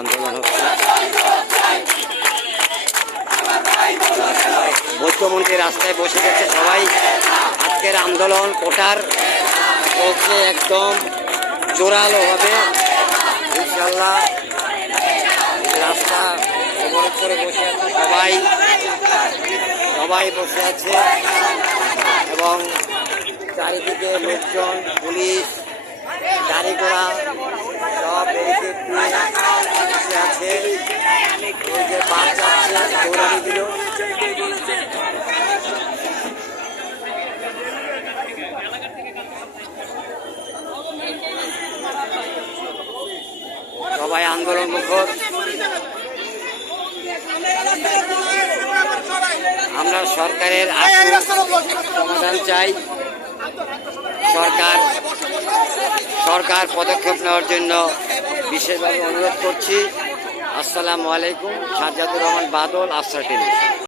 আন্দোলন হচ্ছে। মুখ্যমন্ত্রী রাস্তায় বসে গেছে, সবাই আজকের আন্দোলন কোটার চলছে একদম জোরালো হবে ইনশাল্লাহ। রাস্তা অবরোধ করে বসে আছে সবাই বসে আছে এবং চারিদিকে লোকজন, পুলিশ, গাড়ি ঘোড়া সব ব্যারিকেড দিয়ে বসে আছে। ওই যে বাস যাচ্ছে দৌড়ানি দিল। সবাই আন্দোলন মুখর। আমরা সরকারের সমাধান চাই। সরকার পদক্ষেপ নেওয়ার জন্য বিশেষভাবে অনুরোধ করছি। আসসালামু আলাইকুম। সাজ্জাদুর রহমান বাদল, আফসার টেলিভিশন।